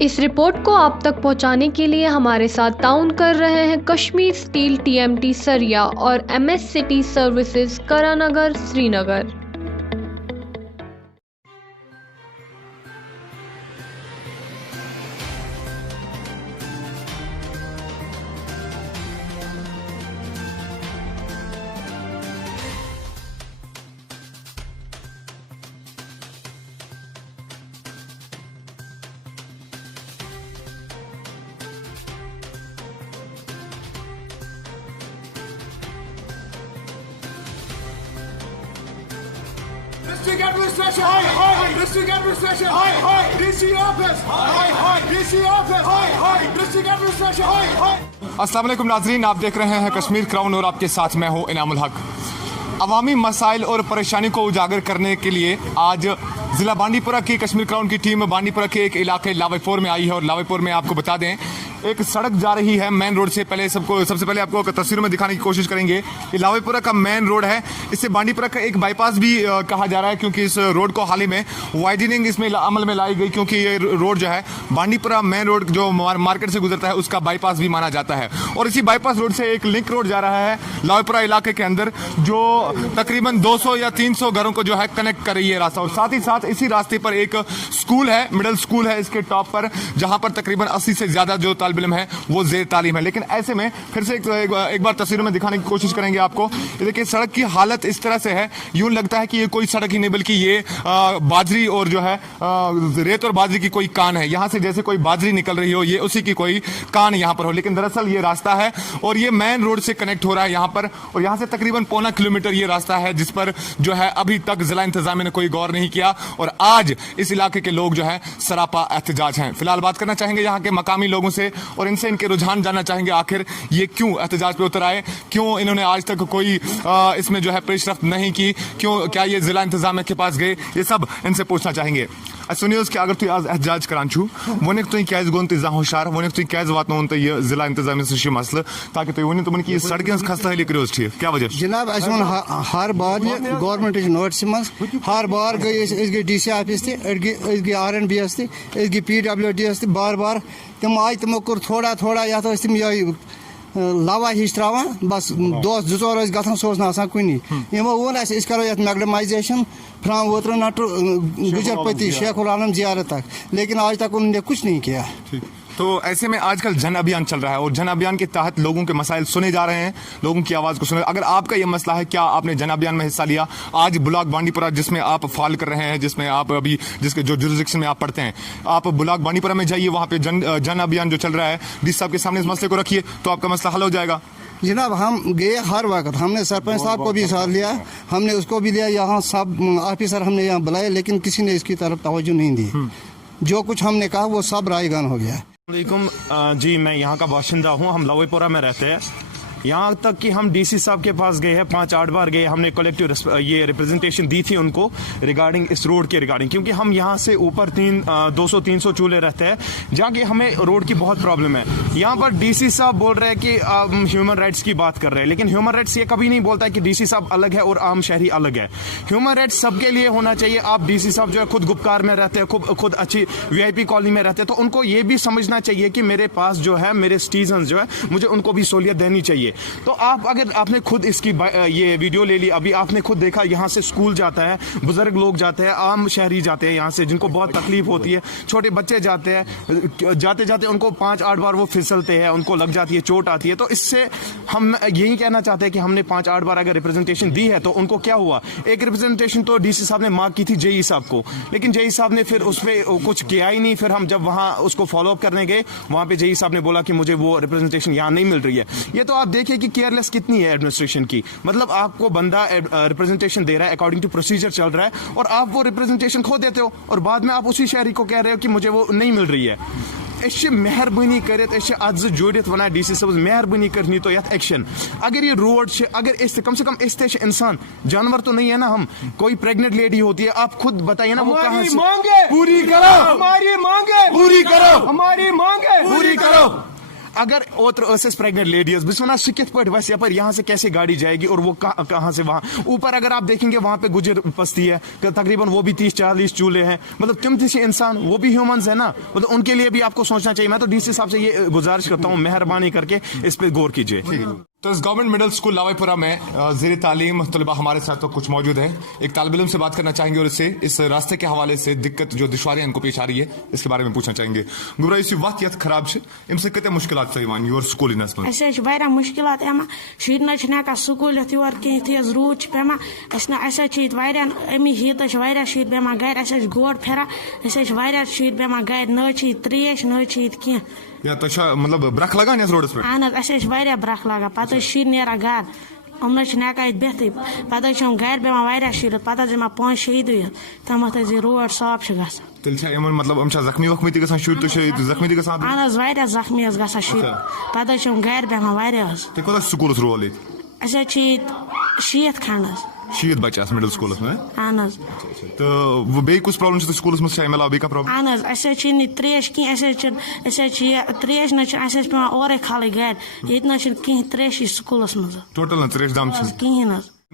اس report کو آپ تک پہنچانے کے لیے ہمارے ساتھ تعاون کر رہے ہیں کشمیر اسٹیل TMT سریا اور MS سٹی سروسز کرانگر سری Nagar. District Administration, hi. District Administration, hi. DC Office, hi. DC Office, hi. District Administration, hi. अस्सलाम वालेकुम नाज़रीन, आप देख रहे हैं कश्मीर क्राउन और आपके साथ मैं हूं इनामुल हक। अवामी मसाइल और परेशानी को उजागर करने के लिए आज ज़िला बांडीपुरा की कश्मीर क्राउन की टीम बांडीपुरा के एक इलाके लावेपुर में आई है। और लावेपुर में आपको बता दें एक सड़क जा रही है मेन रोड से। सबसे पहले आपको तस्वीरों में दिखाने की कोशिश करेंगे कि लावेपुरा का मेन रोड है, इससे बांडीपुरा का एक बाईपास भी कहा जा रहा है, क्योंकि इस रोड को हाल ही में वाइडनिंग इसमें अमल में लाई गई, क्योंकि ये रोड जो है बांडीपुरा मेन रोड जो मार्केट से गुजरता है उसका बाईपास भी माना जाता है। और इसी बाईपास रोड से एक लिंक रोड जा रहा है लावेपुरा इलाके के अंदर, जो तकरीबन 200 या 300 घरों को जो है कनेक्ट कर रही है रास्ता। और साथ ही साथ इसी रास्ते पर एक स्कूल है, मिडिल स्कूल है इसके टॉप पर, जहां पर तकरीबन 80 से ज्यादा जो तालिब इल्म है वो ज़ेर तालीम है। लेकिन ऐसे में फिर से एक बार तस्वीरों में दिखाने की कोशिश करेंगे आपको। ये देखिए सड़क की हालत इस तरह से है, यूं लगता है कि ये कोई सड़क ही नहीं बल्कि ये बाजरी और जो है रेत और बाजरी की कोई कान है। यहाँ से जैसे कोई बाजरी निकल रही हो, ये उसी की कोई कान यहाँ पर हो। लेकिन दरअसल ये रास्ता है और ये मेन रोड से कनेक्ट हो रहा है यहाँ पर, और यहाँ से तकरीबन पौना किलोमीटर ये रास्ता है, जिस पर जो है अभी तक जिला इंतजामिया ने कोई गौर नहीं किया। और आज इस इलाके के लोग जो है सरापा एहतजाज हैं। फिलहाल बात करना चाहेंगे यहाँ के मकामी लोगों से और इनसे इनके रुझान जानना चाहेंगे, आखिर ये क्यों एहतजाज पे उतर आए, क्यों इन्होंने आज तक कोई इसमें जो है पेशरफ्त नहीं की, क्यों क्या ये जिला इंतजामिया के पास गए, ये सब इनसे पूछना चाहेंगे। सुनियोज कि अगर तुम आज एहतजाज करान छू वन तुम क्या गोन तुम होशियार, वन तुम क्या वातन तुम यह जिला इंतजामिया से मसल, ताकि तुम वन तुम कि सड़क खस्ता हली करो ठीक, क्या वजह जनाब हर बार गवर्नमेंट नोटिस मज हर बार गई DC ऑफिस ती RNBS ती PWDS ती बार बार तम आय तमो कोर थोड़ा थोड़ा या तो तम ये लवा हिश त्रावान बस दोस जो चोर गथन सो कुनी यमो वोन करो ये मैग्डमाइजेशन फ्राम वोत्र नट गुजरपति शेखुल आलम जियारत तक, लेकिन आज तक उन्होंने कुछ नहीं किया। तो ऐसे में आजकल जन अभियान चल रहा है और जन अभियान के तहत लोगों के मसाइल सुने जा रहे हैं, लोगों की आवाज़ को सुने। अगर आपका ये मसला है, क्या आपने जन अभियान में हिस्सा लिया? आज ब्लॉक बांडीपुरा जिसमें आप फॉल कर रहे हैं, जिसमें आप अभी जिसके जो जुरिस्डिक्शन में आप पढ़ते हैं, आप ब्लॉक बांडीपुरा में जाइए, वहाँ पे जन अभियान जो चल रहा है DC साहब के सामने इस मसले को रखिए, तो आपका मसला हल हो जाएगा। जनाब हम गए हर वक्त, हमने सरपंच साहब को भी साथ लिया, हमने उसको भी लिया, यहाँ सब ऑफिसर हमने यहाँ बुलाए, लेकिन किसी ने इसकी तरफ तवज्जो नहीं दी। जो कुछ हमने कहा वो सब रायगान हो गया। जी मैं यहाँ का बाशिंदा हूँ, हम लावेपुरा में रहते हैं। यहाँ तक कि हम DC साहब के पास गए हैं, 5-8 बार गए, हमने कलेक्टिव ये रिप्रेजेंटेशन दी थी उनको रिगार्डिंग इस रोड के रिगार्डिंग, क्योंकि हम यहाँ से ऊपर 200-300 चूल्हे रहते हैं, जहाँ की हमें रोड की बहुत प्रॉब्लम है। यहाँ पर DC साहब बोल रहे हैं कि ह्यूमन राइट्स की बात कर रहे हैं, लेकिन ह्यूमन राइट्स ये कभी नहीं बोलता है कि DC साहब अलग है और आम शहरी अलग है। ह्यूमन राइट्स सबके लिए होना चाहिए। आप DC साहब जो है खुद गुपकार में रहते हैं, खुद अच्छी VIP कॉलोनी में रहते हैं, तो उनको ये भी समझना चाहिए कि मेरे पास जो है मेरे सिटीजन जो है मुझे उनको भी सहूलियत देनी चाहिए। तो आप अगर आपने खुद इसकी ये वीडियो ले ली, अभी आपने खुद देखा यहाँ से स्कूल जाता है, बुजुर्ग लोग जाते हैं, आम शहरी जाते हैं यहाँ से, जिनको बहुत तकलीफ होती है, छोटे बच्चे जाते हैं, जाते जाते उनको 5-8 बार वो फिसलते हैं, उनको लग जाती है, चोट आती है। तो इससे हम यही कहना चाहते हैं कि हमने 5-8 बार अगर रिप्रेजेंटेशन दी है तो उनको क्या हुआ। एक रिप्रेजेंटेशन तो DC साहब ने मांग की थी JE साहब को, लेकिन JE साहब ने फिर उस पर कुछ किया ही नहीं। फिर हम जब वहाँ उसको फॉलो अप करने गए, वहाँ पे JE साहब ने बोला कि मुझे वो रिप्रेजेंटेशन यहाँ नहीं मिल रही है। ये तो आप देखिए कि केयरलेस कितनी है एडमिनिस्ट्रेशन की, मतलब आपको बंदा रिप्रेजेंटेशन दे रहा है, अकॉर्डिंग टू प्रोसीजर चल रहा है, और आप वो रिप्रेजेंटेशन खो देते हो और बाद में आप उसी शहरी को कह रहे हो कि मुझे वो नहीं मिल रही है। मेहरबानी कर जोड़ित वन DC साहब मेहरबानी कर तो यथ एक्शन। अगर ये रोड अगर कम से कम इंसान जानवर तो नहीं है ना, हम कोई प्रेग्नेंट लेडी होती है, आप खुद बताइए ना, वो कहाँ से मांगे पूरी करो, हमारी मांगे पूरी करो, हमारी मांगे पूरी करो। अगर ओत्र ٲسِس प्रेग्नेंट लेडीज बस वना सु कित पट वस यपर यहाँ से कैसे गाड़ी जाएगी और वो कहाँ से वहाँ ऊपर अगर आप देखेंगे वहाँ पे गुजर बस्ती है तकरीबन वो भी 30-40 चूल्हे हैं मतलब तुम किसी इंसान वो भी ह्यूमंस है ना मतलब उनके लिए भी आपको सोचना चाहिए। मैं तो डीसी साहब से ये गुजारिश करता हूँ मेहरबानी करके इस पे गौर कीजिए। तो इस गवर्नमेंट मिडिल स्कूल लावाईपुरा में ज़ेर तालीम तलबा हमारे साथ तो कुछ मौजूद है। एक तालिब इल्म से बात करना चाहेंगे और इससे इस रास्ते के हवाले से दिक्कत जो दुश्वारियां इनको पेश आ रही है इसके बारे में पूछना चाहेंगे। गुबरा इस वक्त यत खराब है इनसे कितने मुश्किलात से वन योर स्कूल इन असम ऐसे वारिया मुश्किलात एमा शुर न छना स्कूल योर कहीं रूद पेमा ऐसे वारिया अमी हीत वारिया शुर बेमा गर ऐसे गोड़ फेरा ऐसे वारिया शुर बेमा गर न त्रेश न कह या तो मतलब ब्रख लगान यस रोडस पे अहन ऐसे वारिया ब्रख लगा पत शुर नेरा गर हम नकान बेहतर पत गर बेमा वारिया शुर पत 5-6 दिन तमत रोड साफ गसान मतलब जख्मी वख्मी त शुर तो जख्मी अहन वारिया जख्मी गसान शुर पत गर बेमा वारिया स्कूल रोल ऐसे 60 खंड 60 बच्चे मिडिल स्कूल में अहन तो वो बे कुछ प्रॉब्लम स्कूल में अलावा बे प्रॉब्लम अहन ऐसे त्रेश कह त्रेश न पे और खाल गर ये कहीं त्रेश स्कूल मज टोटल त्रेश दाम कहीं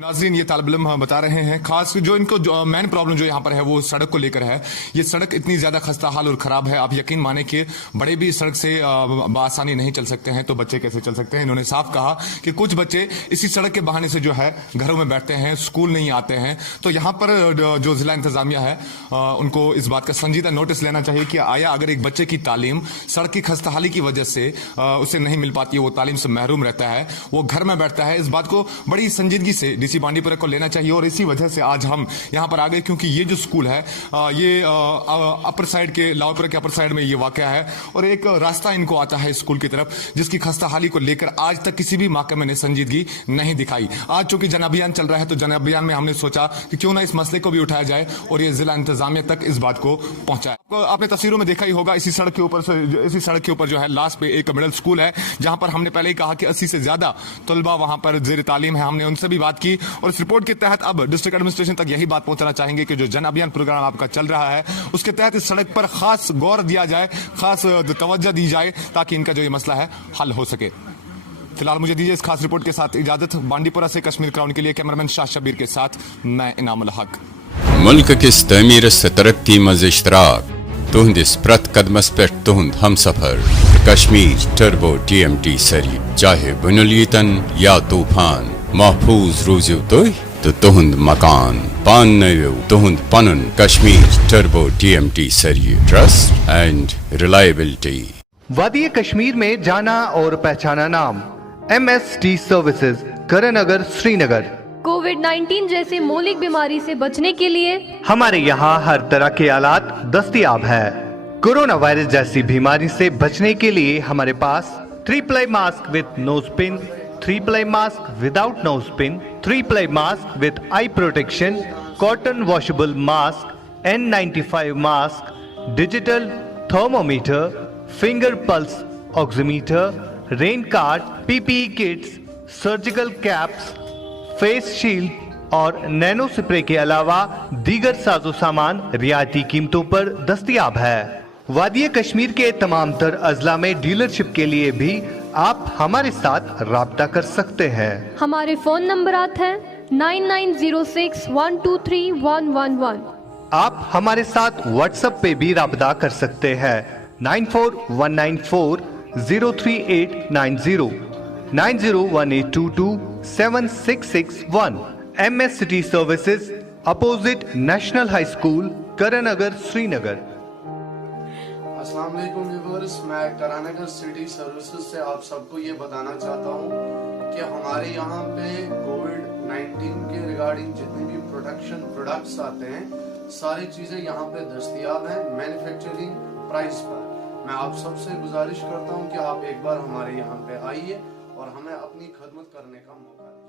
नाज़रीन ये तालिब इल्म बता रहे हैं खास जो इनको जो मेन प्रॉब्लम जो यहाँ पर है वो सड़क को लेकर है। ये सड़क इतनी ज़्यादा खस्ता हाल और ख़राब है आप यकीन माने कि बड़े भी सड़क से बआसानी नहीं चल सकते हैं तो बच्चे कैसे चल सकते हैं। इन्होंने साफ कहा कि कुछ बच्चे इसी सड़क के बहाने से जो है घरों में बैठते हैं स्कूल नहीं आते हैं। तो यहाँ पर जो ज़िला इंतज़ामिया है उनको इस बात का संजीदा नोटिस लेना चाहिए कि आया अगर एक बच्चे की तालीम सड़क की खस्ता हाली की वजह से उसे नहीं मिल पाती है वो तालीम से महरूम रहता है वो घर में बैठता है इस बात को बड़ी संजीदगी से डीसी बांडीपुरा को लेना चाहिए। और इसी वजह से आज हम यहाँ पर आ गए क्योंकि ये जो स्कूल है ये अपर साइड के लावाईपुरा के अपर साइड में ये वाक़या है और एक रास्ता इनको आता है स्कूल की तरफ जिसकी खस्ता हाली को लेकर आज तक किसी भी महकमे ने संजीदगी नहीं दिखाई। आज चूंकि जन अभियान चल रहा है तो जन अभियान में हमने सोचा कि क्यों ना इस मसले को भी उठाया जाए और ये जिला इंतजामिया तक इस बात को पहुंचाए। आपने तस्वीरों में देखा ही होगा इसी सड़क के ऊपर जो है लास्ट पे एक मिडिल स्कूल है जहां पर हमने पहले ही कहा कि 80 से ज्यादा तलबा वहां पर ज़ेर तालीम है। हमने उनसे भी बात की और इस रिपोर्ट के तहत अब डिस्ट्रिक्ट एडमिनिस्ट्रेशन तक यही बात पहुंचाना चाहेंगे कि जो जन अभियान प्रोग्राम आपका चल रहा है उसके तहत इस सड़क पर खास गौर दिया जाए खास तवज्जो दी जाए ताकि इनका जो ये मसला है हल हो सके। फिलहाल मुझे दीजिए इस खास रिपोर्ट के साथ इजाजत। बांडीपुरा से कश्मीर क्राउन के लिए कैमरामैन शाह शबीर के साथ मैं इनामुल हक। मुल्क किस तमीर से तरक्की मज इश्तराक तुहंदिस प्रत कदमस पे तुहंद हम सफर कश्मीर टर्बो TMT सरी चाहे बुनुलियतन या तूफान महफूज रूजू तो तुहंद मकान पान नयो तुहंद पनुन कश्मीर टर्बो TMT सरी ट्रस्ट एंड रिलायबिलिटी। वादी कश्मीर में जाना और पहचाना नाम MST सर्विसेज करनगर श्रीनगर। कोविड-19 जैसे मौलिक बीमारी से बचने के लिए हमारे यहाँ हर तरह के आलात दस्तयाब है। कोरोना वायरस जैसी बीमारी से बचने के लिए हमारे पास 3-ply mask with nose pin, 3-ply mask without nose pin, 3-ply mask with eye protection, cotton washable mask, N95 mask, digital thermometer, finger pulse oximeter, rain card, PPE kits, surgical caps, face shield और nano spray के अलावा दीगर साजो सामान रियायती कीमतों पर दस्तयाब है। वादी कश्मीर के तमाम तर अजला में डीलरशिप के लिए भी आप हमारे साथ राब्ता कर सकते हैं। हमारे फोन नंबरात हैं 9906123111। आप हमारे साथ व्हाट्सएप पे भी राब्ता कर सकते हैं 9419403890 9018227661। MST services opposite national high school Karannagar Srinagar. अस्सलाम वालेकुम व्यूअर्स, मैं करनगर सिटी सर्विसेज से आप सबको ये बताना चाहता हूँ कि हमारे यहाँ पे कोविड-19 के रिगार्डिंग जितने भी प्रोटेक्शन प्रोडक्ट्स आते हैं सारी चीज़ें यहाँ पे दस्तयाब हैं मैन्युफैक्चरिंग प्राइस पर। मैं आप सबसे गुजारिश करता हूँ कि आप एक बार हमारे यहाँ पे आइए और हमें अपनी खदमत करने का मौका दें।